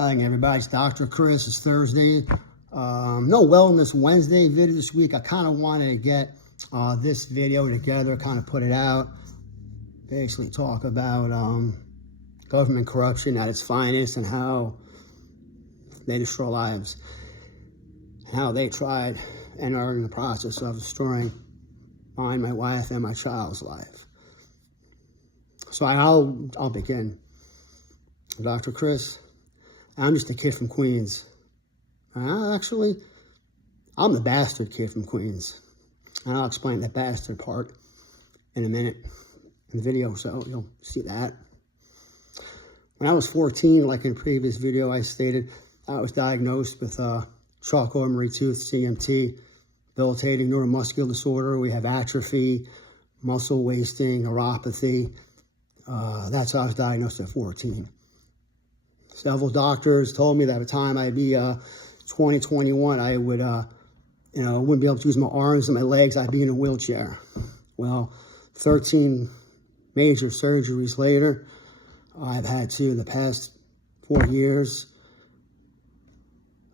Hi everybody, it's Dr. Chris. It's Thursday. No Wellness Wednesday video this week. I kind of wanted to get this video together, kind of put it out, basically talk about government corruption at its finest and how they destroy lives, and how they tried and are in the process of destroying mine, my wife, and my child's life. So I'll begin. Dr. Chris. I'm just a kid from Queens. Actually, I'm the bastard kid from Queens. And I'll explain that bastard part in a minute in the video, so you'll see that. When I was 14, like in a previous video I stated, I was diagnosed with Charcot-Marie Tooth, CMT, debilitating neuromuscular disorder. We have atrophy, muscle wasting, neuropathy. That's how I was diagnosed at 14. Several doctors told me that by the time I'd be 20, 21, I would, wouldn't be able to use my arms and my legs. I'd be in a wheelchair. Well, 13 major surgeries later, I've had two in the past 4 years,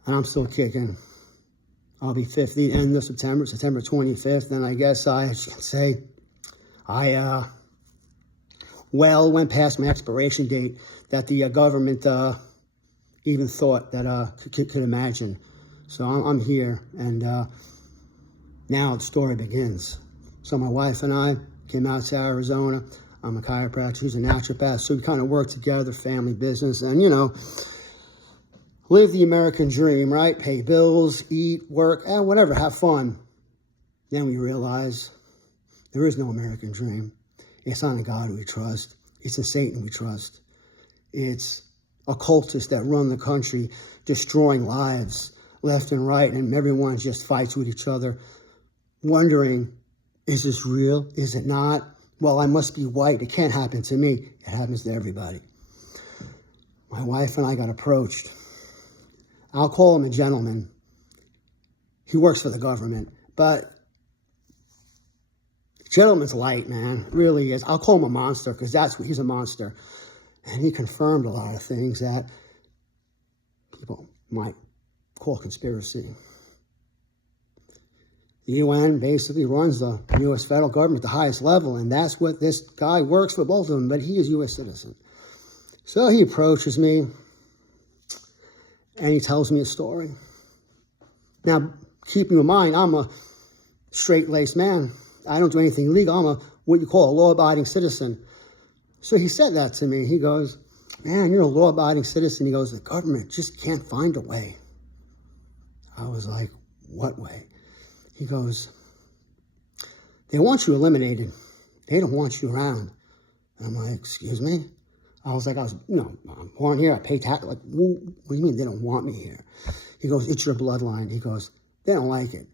and I'm still kicking. I'll be 50 end of September 25th, and I guess I should say I went past my expiration date that the government even thought that could imagine. So I'm here, and now the story begins. So my wife and I came out to Arizona. I'm a chiropractor, she's a naturopath, so we kind of work together, family business, and live the American dream, right? Pay bills, eat, work, and whatever, have fun. Then we realize there is no American dream. It's not in God we trust. It's in Satan we trust. It's occultists that run the country, destroying lives left and right, and everyone just fights with each other, wondering, is this real? Is it not? Well, I must be white. It can't happen to me. It happens to everybody. My wife and I got approached. I'll call him a gentleman. He works for the government, but gentleman's light, man, really is. I'll call him a monster because that's what he's a monster. And he confirmed a lot of things that people might call conspiracy. The UN basically runs the U.S. federal government at the highest level, and that's what this guy works for, both of them, but he is a U.S. citizen. So he approaches me, and he tells me a story. Now, keeping in mind, I'm a straight-laced man. I don't do anything illegal. I'm what you call a law-abiding citizen. So he said that to me. He goes, man, you're a law-abiding citizen. He goes, the government just can't find a way. I was like, what way? He goes, they want you eliminated. They don't want you around. And I'm like, excuse me? I was I'm born here. I pay tax. Like, what do you mean they don't want me here? He goes, it's your bloodline. He goes, they don't like it.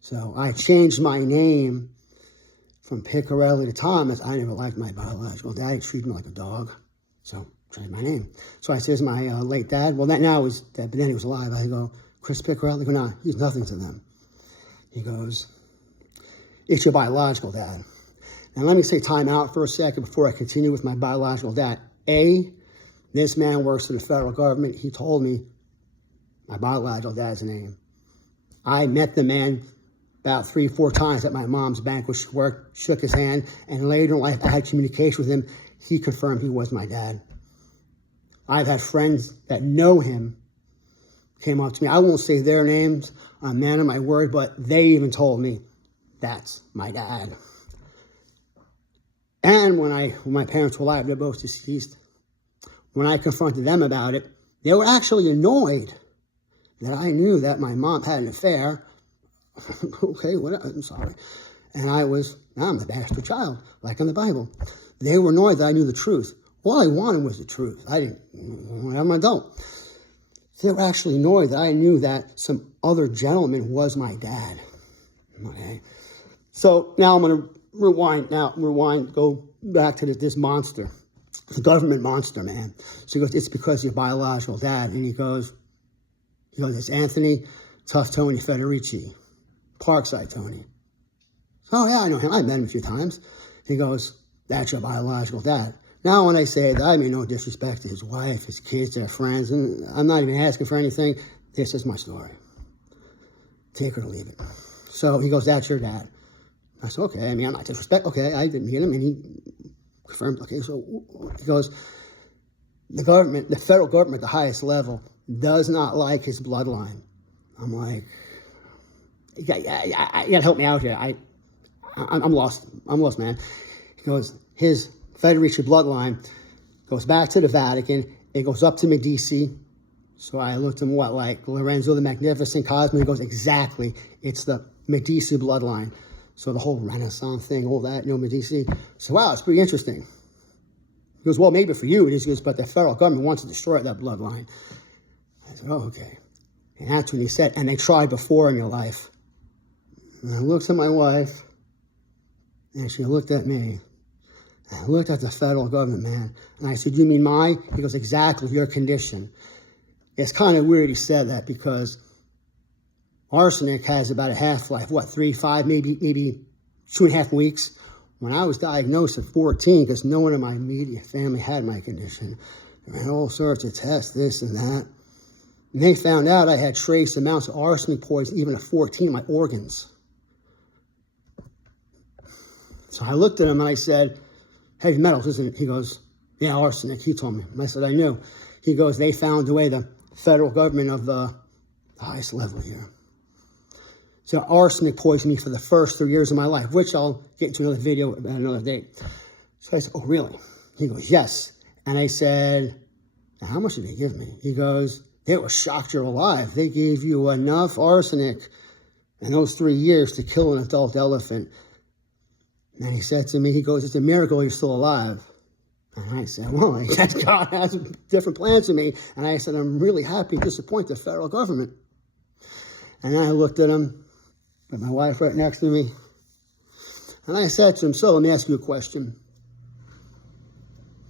So I changed my name from Piccarelli to Thomas. I never liked my biological dad. He treated me like a dog. So changed my name. So I says my late dad. Well, that now he's dead, but then he was alive. I go, Chris Piccarelli? I go, no, he's nothing to them. He goes, it's your biological dad. Now let me say time out for a second before I continue with my biological dad. This man works for the federal government. He told me my biological dad's name. I met the man about 3 or 4 times at my mom's banquet. She worked, shook his hand, and later in life I had communication with him. He confirmed he was my dad. I've had friends that know him came up to me. I won't say their names, I'm a man of my word, but they even told me that's my dad. And when my parents were alive, they're both deceased, when I confronted them about it, they were actually annoyed that I knew that my mom had an affair. Okay, I'm sorry. And I'm the bastard child, like in the Bible. They were annoyed that I knew the truth. All I wanted was the truth. I'm an adult. They were actually annoyed that I knew that some other gentleman was my dad. Okay. So now I'm going to rewind, go back to this monster, the government monster, man. So he goes, it's because of your biological dad. And he goes, it's Anthony Tough Tony Federici, Parkside Tony. Oh, yeah, I know him. I've met him a few times. He goes, that's your biological dad. Now, when I say that, I mean no disrespect to his wife, his kids, their friends, and I'm not even asking for anything. This is my story. Take it or leave it. So he goes, that's your dad. I said, okay. I mean, I'm not disrespectful. Okay, I didn't meet him, and he confirmed. Okay, so he goes, the government, the federal government, the highest level, does not like his bloodline. I'm like, you got to help me out here. I'm lost. I'm lost, man. He goes, his Federici bloodline goes back to the Vatican. It goes up to Medici. So I looked him, what, like Lorenzo the Magnificent, Cosmo? He goes, exactly. It's the Medici bloodline. So the whole Renaissance thing, all that, Medici. So, wow, it's pretty interesting. He goes, well, maybe for you it is. He goes, but the federal government wants to destroy that bloodline. I said, oh, okay. And that's when he said, and they tried before in your life. And I looked at my wife, and she looked at me. And I looked at the federal government, man. And I said, you mean mine? He goes, exactly, your condition. It's kind of weird he said that because arsenic has about a half-life, 3, 5, maybe 2.5 weeks. When I was diagnosed at 14, because no one in my immediate family had my condition, I ran all sorts of tests, this and that. And they found out I had trace amounts of arsenic poison, even at 14, in my organs. So I looked at him and I said, heavy metals, isn't it? He goes, yeah, arsenic. He told me. And I said, I knew. He goes, they found a way, the federal government of the highest level here. So arsenic poisoned me for the first 3 years of my life, which I'll get into another video at another date. So I said, oh, really? He goes, yes. And I said, how much did they give me? He goes, they were shocked you're alive. They gave you enough arsenic in those 3 years to kill an adult elephant. And he said to me, he goes, it's a miracle you're still alive. And I said, well, I guess God has different plans for me. And I said, I'm really happy to disappoint the federal government. And then I looked at him, with my wife right next to me. And I said to him, so let me ask you a question.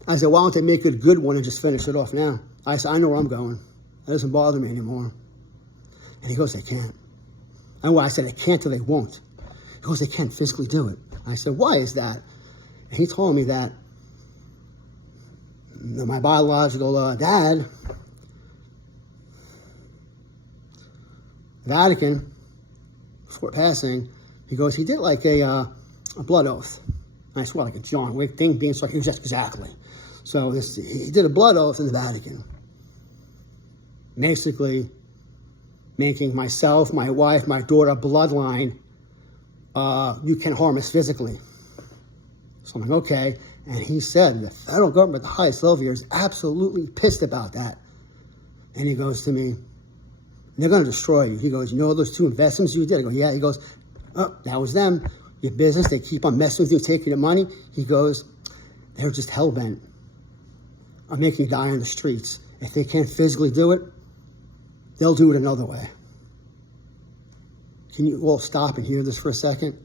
I said, why don't they make it a good one and just finish it off now? I said, I know where I'm going. That doesn't bother me anymore. And he goes, they can't. And I said, they can't or they won't. He goes, they can't physically do it. I said, why is that? And he told me that my biological dad, Vatican, before passing, he goes, he did like a blood oath. And I swear, like a John Wick thing, being so he was just exactly. So he did a blood oath in the Vatican. Basically, making myself, my wife, my daughter, bloodline, you can't harm us physically. So I'm like, okay. And he said, the federal government, the highest level here, is absolutely pissed about that. And he goes to me, they're going to destroy you. He goes, you know those 2 investments you did? I go, yeah. He goes, oh, that was them. Your business, they keep on messing with you, taking your money. He goes, they're just hell-bent on making you die on the streets. If they can't physically do it, they'll do it another way. Can you all stop and hear this for a second?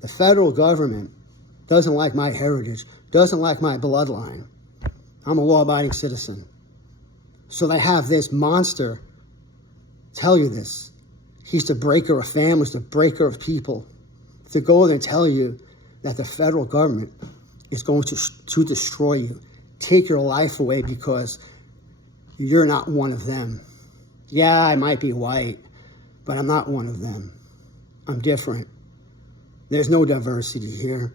The federal government doesn't like my heritage, doesn't like my bloodline. I'm a law-abiding citizen. So they have this monster tell you this. He's the breaker of families, the breaker of people. To go there and tell you that the federal government is going to destroy you, take your life away because you're not one of them. Yeah, I might be white, but I'm not one of them. I'm different. There's no diversity here.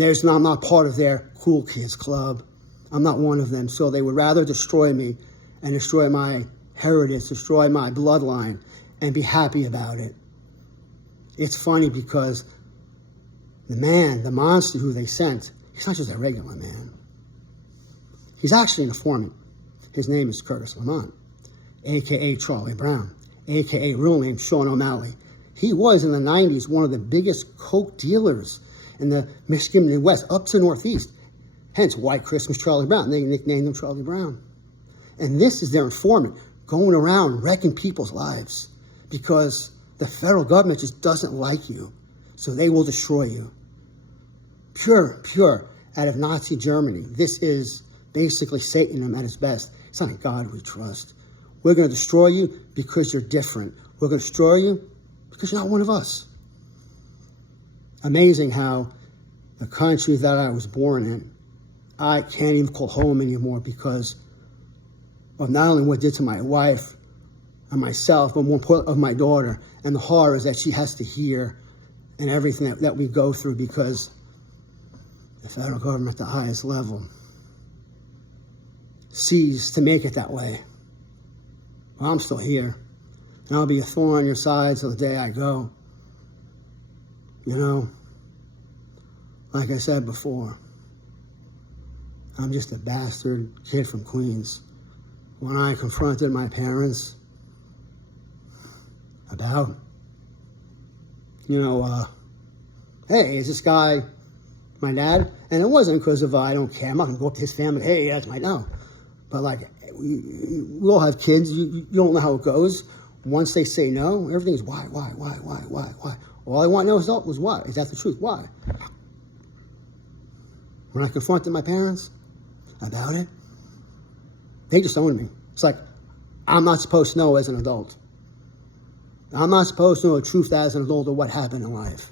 I'm not part of their cool kids club. I'm not one of them. So they would rather destroy me and destroy my heritage, destroy my bloodline, and be happy about it. It's funny because the man, the monster who they sent, he's not just a regular man. He's actually an informant. His name is Curtis Lamont, a.k.a. Charlie Brown, a.k.a. real name Sean O'Malley. He was in the 90s one of the biggest coke dealers in the Michigan Midwest up to Northeast. Hence, White Christmas Charlie Brown. They nicknamed him Charlie Brown. And this is their informant going around wrecking people's lives because the federal government just doesn't like you. So they will destroy you. Pure out of Nazi Germany. This is basically Satanism at its best. It's not a God we trust. We're going to destroy you because you're different. We're going to destroy you because you're not one of us. Amazing how the country that I was born in I can't even call home anymore because of not only what it did to my wife and myself, but more important of my daughter, and the horrors that she has to hear and everything that we go through because the federal government at the highest level sees to make it that way. Well, I'm still here, and I'll be a thorn on your side till the day I go. You know, like I said before, I'm just a bastard kid from Queens. When I confronted my parents about, hey, is this guy my dad? And it wasn't because of, I don't care, I'm not going to go up to his family, hey, that's my, no. But like, we all have kids, you don't know how it goes. Once they say no, everything's why? All I want to know was why. Is that the truth? Why? When I confronted my parents about it, they just owned me. It's like, I'm not supposed to know as an adult. I'm not supposed to know the truth as an adult or what happened in life.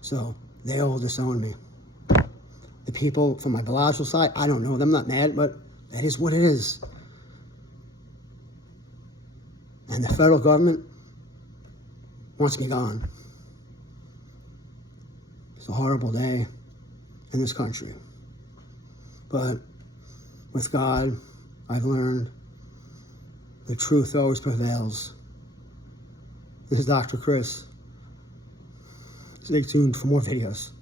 So they all disowned me. The people from my biological side, I don't know them, I'm not mad, but that is what it is. And the federal government wants me gone. It's a horrible day in this country. But with God, I've learned the truth always prevails. This is Dr. Chris. Stay tuned for more videos.